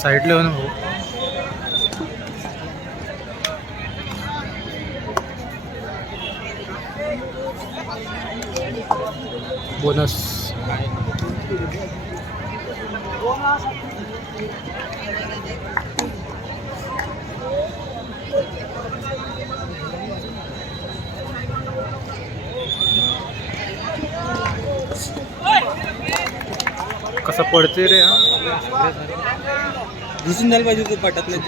साइडला हो ना भाऊ. बोनस कसं पडते रे. हा घुसून झालं पाहिजे, तो पटत नाही.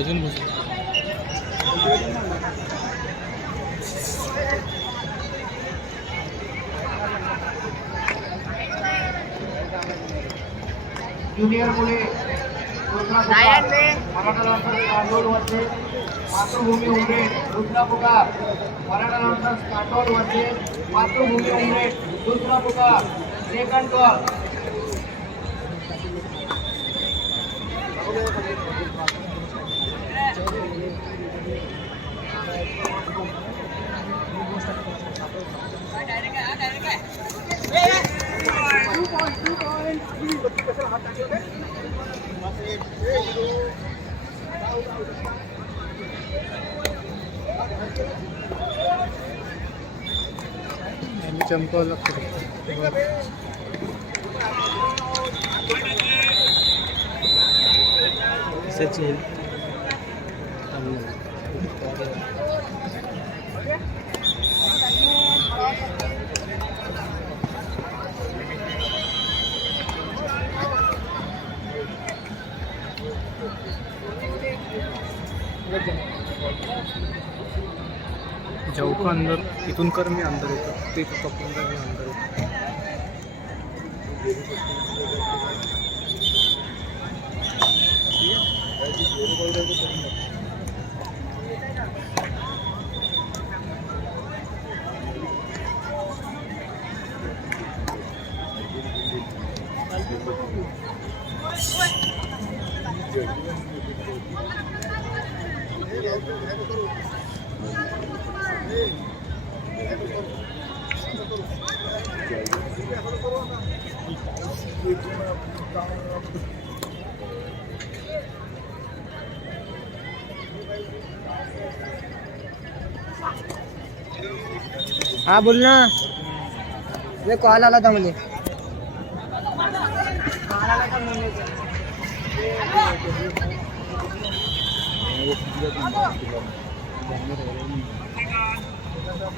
अजून घुसून जूनियर मुले मध्ये मातृभूमी उमरेड दुसरा पुकार. मराठा लॉन्सर्स काटोल मध्ये मातृभूमी उमरेड दुसरा पुकार. Second call. चमकावं लागतं. सचिन जाऊ का अंदर. इथून कर, मी अंदर येतो. ते तपून मी अंदर येतो. हाँ बोल ना. ये कॉल आला था मुझे.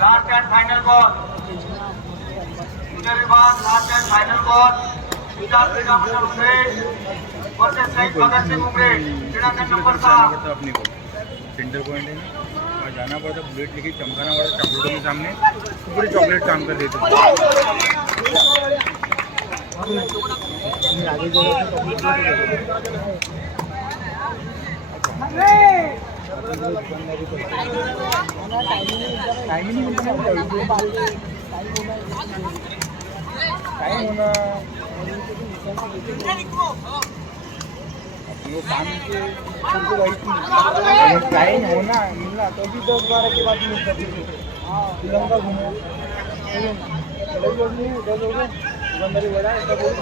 Last end final ball. Junior विभाग लास्ट एंड फाइनल बॉल. विकास क्रीडा मंडल उमरेड वर्सेस शहीद भगत सिंह उमरेड. क्रीडांगन नंबर 7. अपने को सेंटर पॉइंट है ना, वहाँ जाना पड़ता, बुलेट लेके चमकाना पड़ता चॉकलेटों के सामने, पूरी चॉकलेट काम कर देते. टाइम होना मिलना तो भी 10-12 के बाद मिल सकती है. श्रीलंका घूमो दुकानदारी बड़ा ऐसा बोल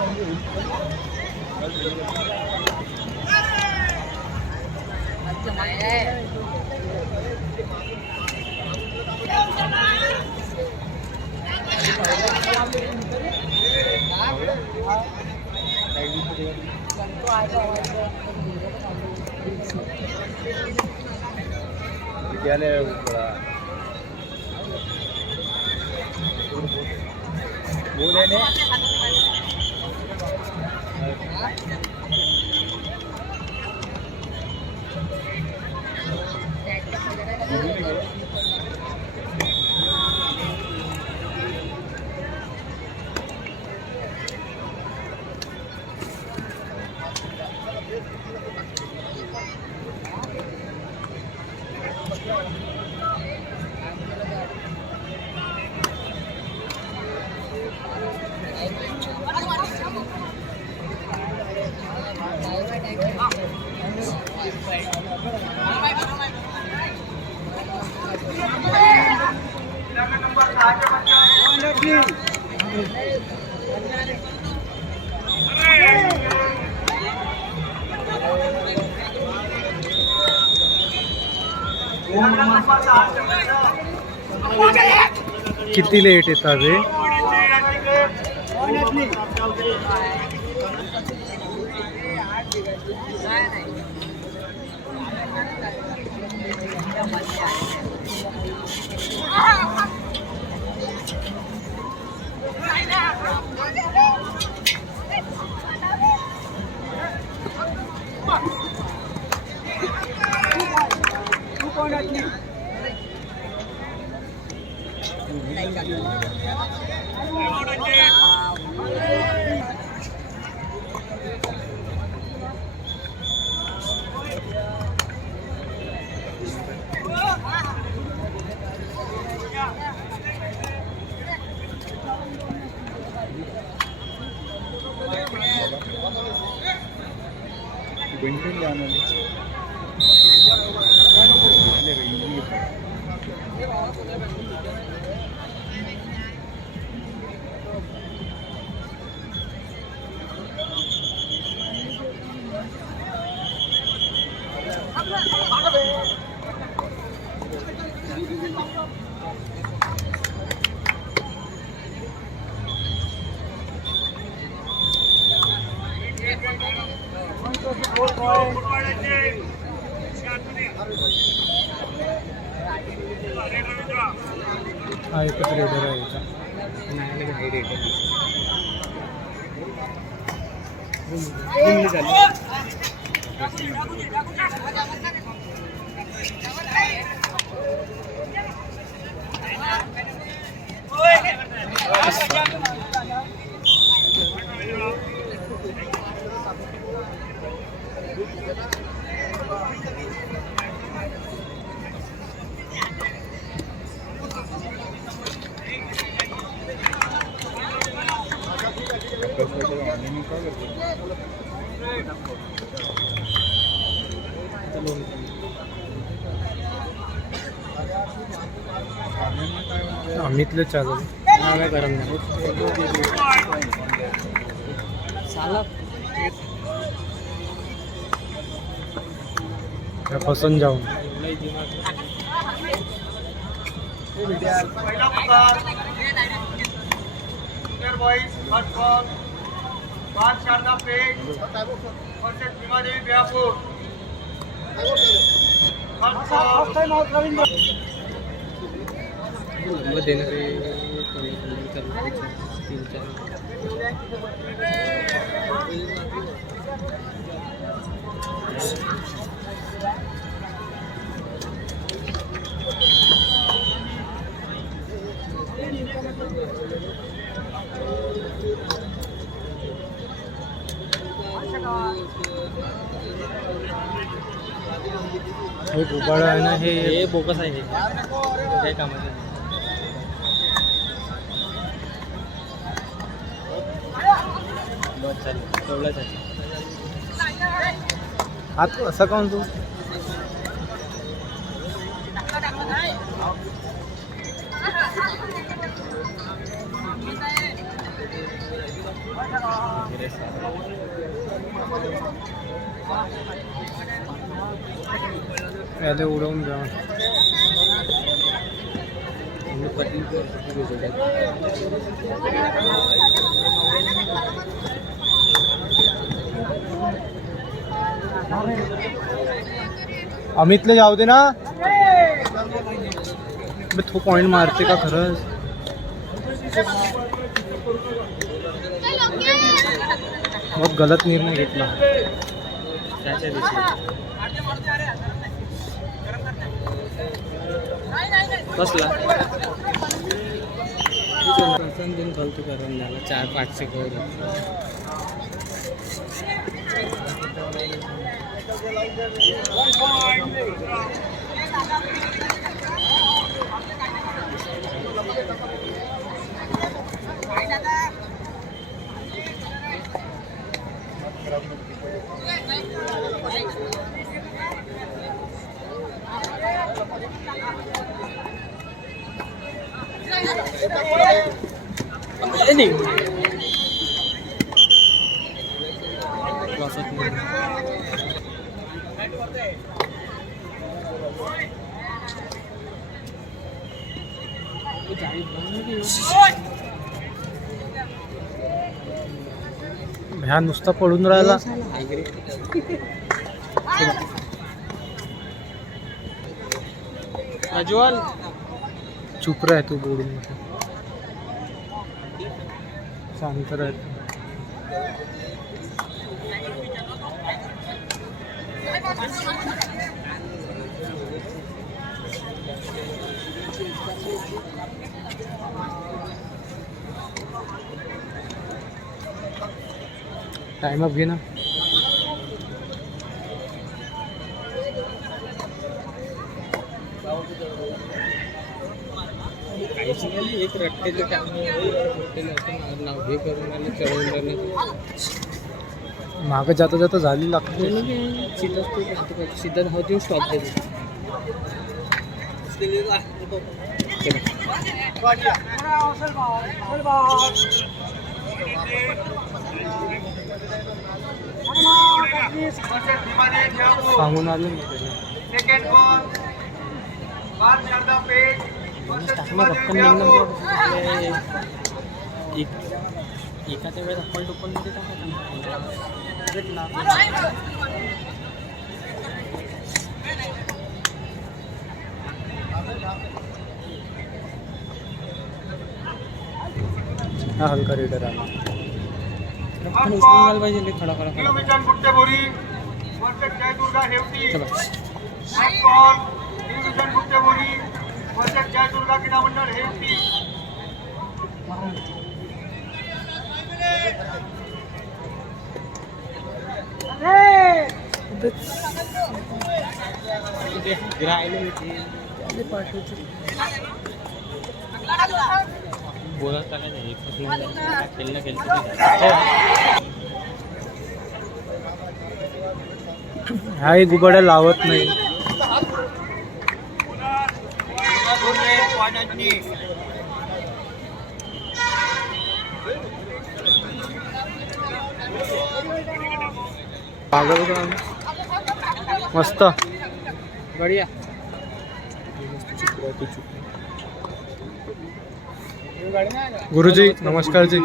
विद्यालय बड़ा वो लेने किती लेट येतात रे. विंटर जाना हा एकच रेडर आहे याचा. नाही हाय रेडर अमितलं चालू काय गरम नाही पसंत जाऊन पहिला पुकार जूनियर बॉईज फर्स्ट बॉल बाल शारदा पेठ वर्सेस भीमादेवी बिहापूर फर्स्ट बॉल देणारे 3-4 हे गोबाळ आहे ना, हे बोगस आहे. हे काय कामाचं नाही. बस चालेल, तेवढंच आहे. हात असं काऊन तू याला उडवून जा. अमितला जाऊ दे ना. तो पॉइंट मारते का खरंच. बहुत गलत निर्णय घेतला त्याच्या दिवशी. कसला दिन फालतू करून झाला. 4-5 सेकंद ह्या नुसता पडून राहिला. प्रज्वल चुप राह तू, बोलून नको. शांत राह तू. टाइम अप घे ना. एक रट्टेचं काम नाव हे करून आले चढवून राहिले मागं जाता जाता झाली लागते. सीधा होती स्टॉप देते सांगून आलो मी त्याला. सेकंड बॉल बार शारदा पेज एखाद्या वेळेस अप्पल टुप्पल मध्ये हा हलका रेडर आला. उचलून पाहिजे खडा खडा new vision Guttebori versus Jai Durga Hevati. चला next ball new vision Guttebori versus Jai Durga क्रीडा मंडळ हेवती. बोलत काय खेळणं खेळतो हा गुबाड्या लावत नाही. पागल का मस्त बढिया. गुरुजी नमस्कार जी.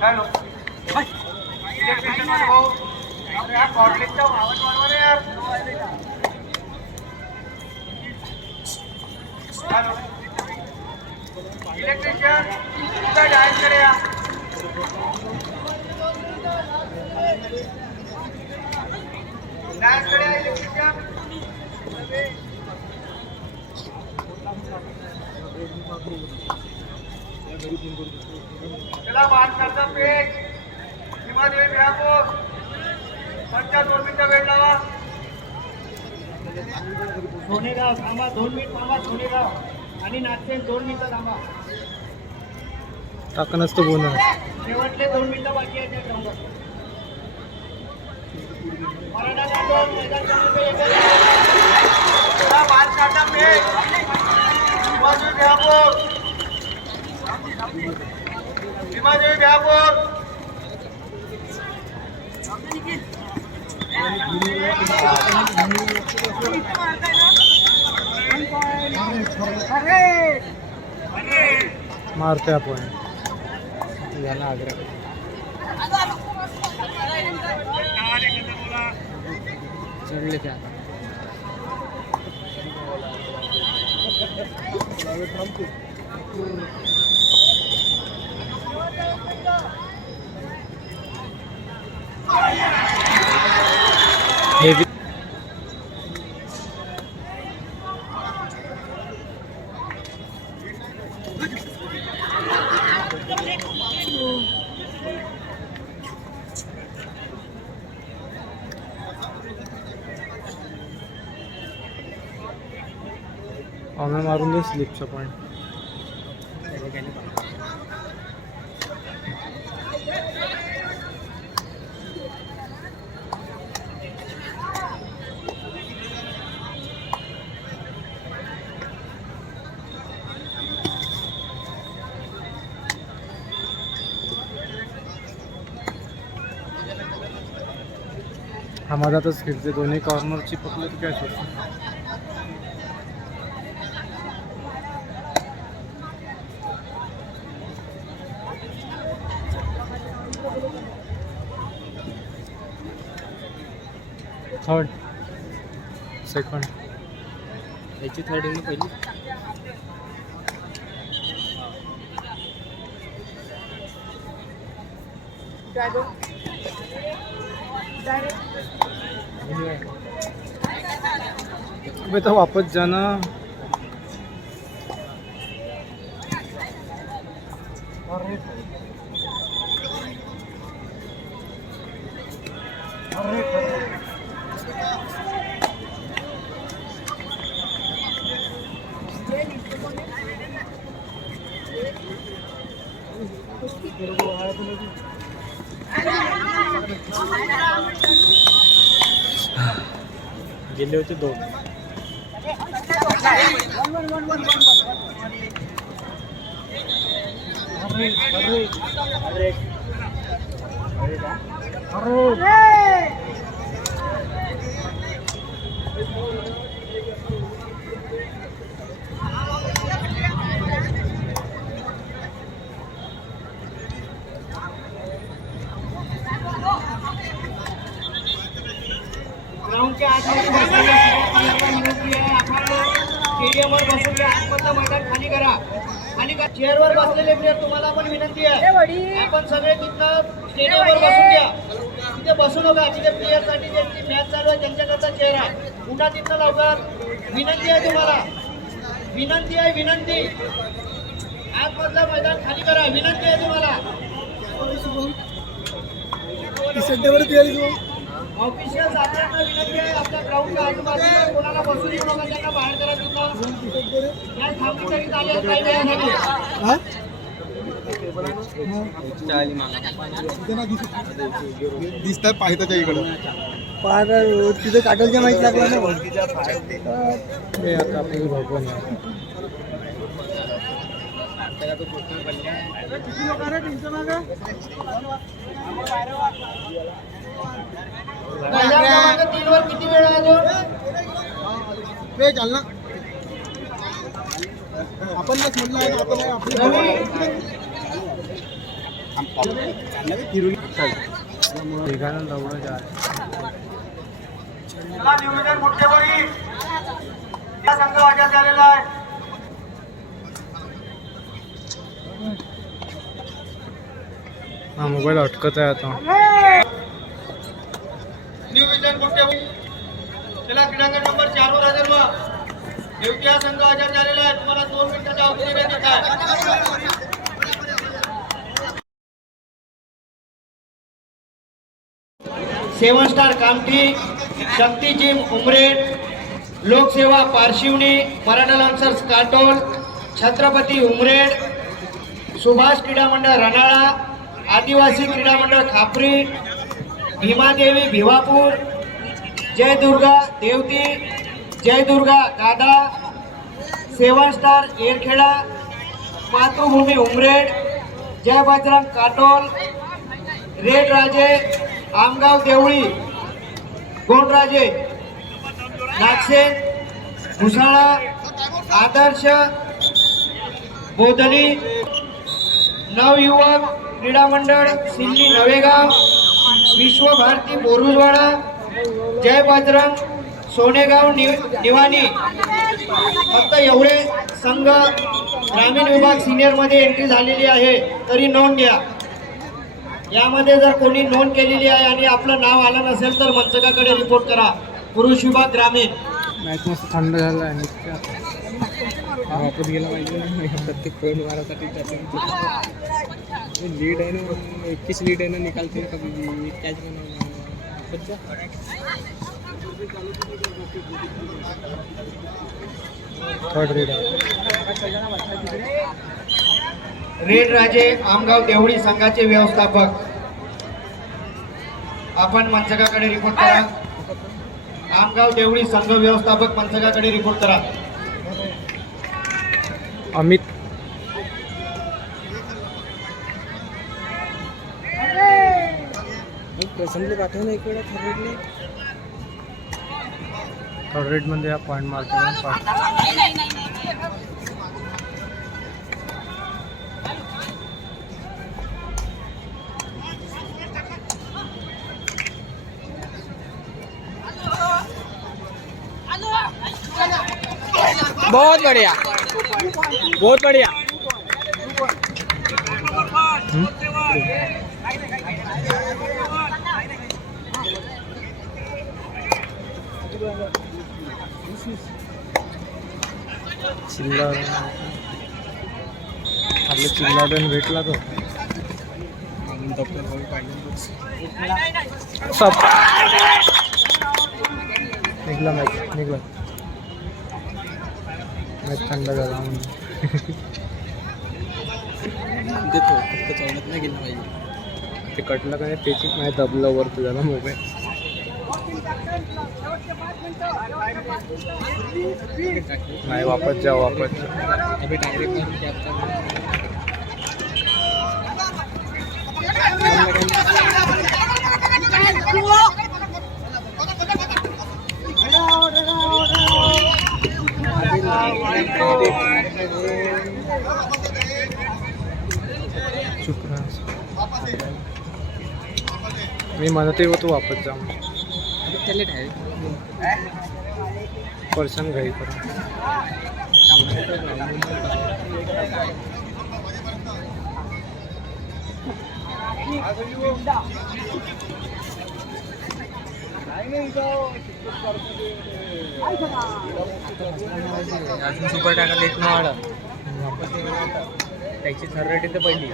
हॅलो इलेक्ट्रिशियन भाऊ या कॉर्लिंगचा आवाज वाढवा रे यार. हॅलो इलेक्ट्रिशियन तुझा डायस करे या. डायस करे या इलेक्ट्रिशियन. चला बात करता पेज सीमादेवी बिहापूर पंचा 2 मिनिटं वेळ लावा. सोनेगाव थांबा 2 मिनिट थांबा. सोनेगाव आणि नागसेन 2 मिनिटं थांबा. टाकणच तो बोनस. शेवटले 2 मिनिटं बाकी आहेत त्या ग्राउंडवर. मराठा तांडव मैदान क्रमांक 1. चला बात करता पेज सीमादेवी बिहापूर. सीमादेवी बिहापूर मारते आपण. झाला आग्रह चढले त्या हेवी आम्ही मारून दे स्लिपचा पॉईंट. हा मधातच फिरते, दोन्ही कॉर्नरची पकडले तर कॅच होतं. थर्ड सेकंड याची थर्ड इनिंग पहिली. अबे तो वापस जाना. गेले होते 2. ग्राउंडच्या आतमध्ये बसलेल्या विनंती आहे, आपण स्टेडियमवर बसलेल्या आतमधलं मैदान खाली करा. खाली का चेअरवर बसलेले प्लेयर तुम्हाला पण विनंती आहे, आपण सगळे तिथं स्टेडियमवर बसून घ्या. तिथे बसू नका. तिथे प्लेयरसाठी ज्यांची मॅच चालू आहे त्यांच्याकरता चेअर आहे. उठा तिथं लवकर. विनंती आहे तुम्हाला, विनंती आहे, विनंती. आतमधलं मैदान खाली करा, विनंती आहे तुम्हाला. ऑफिशियल आपल्याला विनंती आहे, आपल्या ग्राउंडच्या आजूबाजूला कोणाला बसून येऊ नका, त्यांना बाहेर करा. तिथं या थांबली तरी चालेल काही वेळासाठी. दिसतात पाहिजे इकडं पार तिथे काटलच्या माहिती लागला ना. हे आता आपल्याला भगवान क्रमांक 3 वर किती वेळ आहे अजून? चालना आपण म्हटलं आहे ठिकाणं लवकर जा. चला निवेदन मुख्यमंत्री या संघ आजाद झालेला आहे. हा मोबाईल अटकत आहे आता. निवेदन मुख्यमंत्री चला क्रीडांगण नंबर 4 वर हजर व्हा. शेवटी हा संघ आजाद झालेला आहे. तुम्हाला 2 मिनिटाचा अवधी देण्यात येत आहे. 7 स्टार कामठी, शक्ती जिम उमरेड, लोकसेवा पारशिवनी, मराठा लान्सर्स काटोल, छत्रपती उमरेड, सुभाष क्रीडा मंडळ रनाळा, आदिवासी क्रीडा मंडळ खापरी, भीमादेवी भिवापूर, जय दुर्गा देवती, जय दुर्गा दादा, 7 स्टार येरखेडा, मातृभूमी उमरेड, जय बजरंग काटोल, रेड राजे आमगाव देवळी, गोंडराजे नागसेन, भुसाळा, आदर्श बोधनी, नवयुवक क्रीडा मंडळ सिल्ली नवेगाव, विश्वभारती बोरुजवाडा, जय बजरंग सोनेगाव निवाणी. फक्त एवढे संघ ग्रामीण विभाग सिनियर मध्ये एंट्री झालेली आहे, तरी नोंद घ्या. यामध्ये जर कोणी नोंद केलेली आहे आणि आपलं नाव आलं नसेल तर मंचकाकडे रिपोर्ट करा. पुरुष विभाग ग्रामीण. मॅच मस्त थंड झाला आहे. वापस गेला पाहिजे प्रत्येक पॉईंट मारासाठी लीड आहे ना, 21 लीड आहे ना, निकालते कॅच बनवणार. थर्ड रेड आहे. रेड राजे आमगाव देवळी संघाचे व्यवस्थापक आपण मंचकाकडे रिपोर्ट करा. आमगाव देवळी संघ व्यवस्थापक मंचकाकडे रिपोर्ट करा. अमित प्रसंग पाठव ना इकडे ठरवले. थर्ड रेड मध्ये हा पॉईंट मारतो. बहुत बढ़िया, बहुत बढ़िया. चिल्ला आपल्या चिल्लाडन भेटला तो सब निघला मॅच थंड झाला म्हणून. फक्त चौण्यात नाही गेलं पाहिजे. ते कटलं काय त्याची मॅच दबलं वरती झाला मोबाईल. नाही वापस जा. अभी डायरेक्ट चुप रहा. मी म्हणते होतो वापस जा. त्याला डायरेक्ट पर्सन घाई करा. अजून सुपर टाकायला एक न वाढ त्याची थर्ड तर पहिली.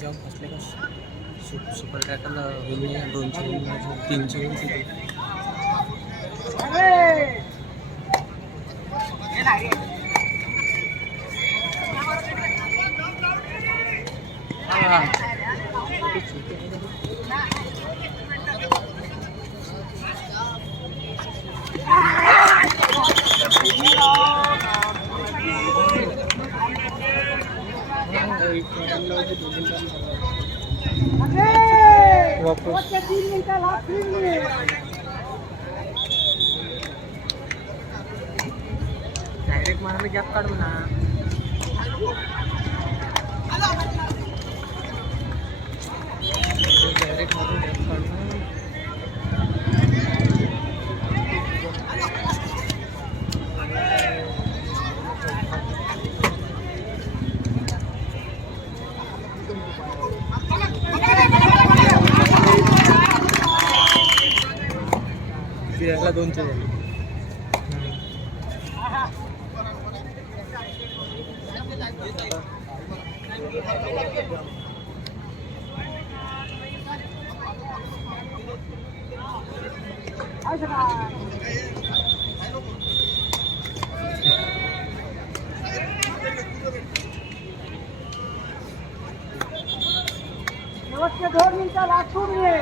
जॉब असले का सुपर टॅकल होईल 200 300 होईल. वापस डायरेक्ट मारायला गॅप काढ म्हणा. डायरेक्ट मारून गॅप काढ ना. फिरायला 200 झाली. शेवटचे 2 मिनिटं लागून ये.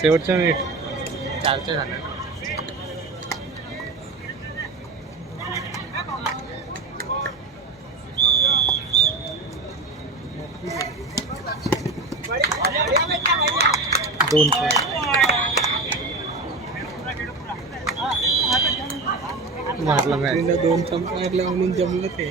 शेवटच्या मिनिट 4 झालं. दोन मारला मॅच. 2 चंप मारल्या म्हणून जमलं ते.